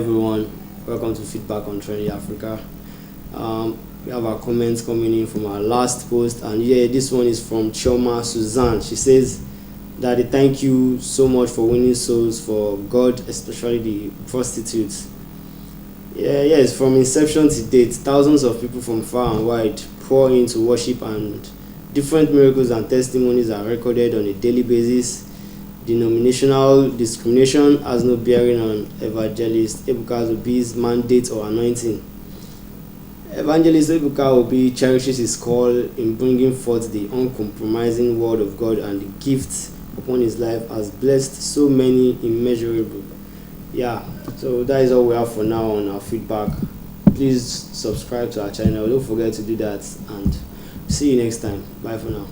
everyone, welcome to Feedback on Trendy Africa. We have our comments coming in from our last post, and yeah, this one is from Choma Suzanne. She says, Daddy, thank you so much for winning souls for God, especially the prostitutes. Yes, from inception to date, thousands of people from far and wide pour into worship, and different miracles and testimonies are recorded on a daily basis. Denominational discrimination has no bearing on Evangelist Ebuka Obi's mandate or anointing. Evangelist Ebuka Obi cherishes his call in bringing forth the uncompromising word of God, and the gift upon his life has blessed so many immeasurable. Yeah, so that is all we have for now on our feedback. Please subscribe to our channel. Don't forget to do that, and see you next time. Bye for now.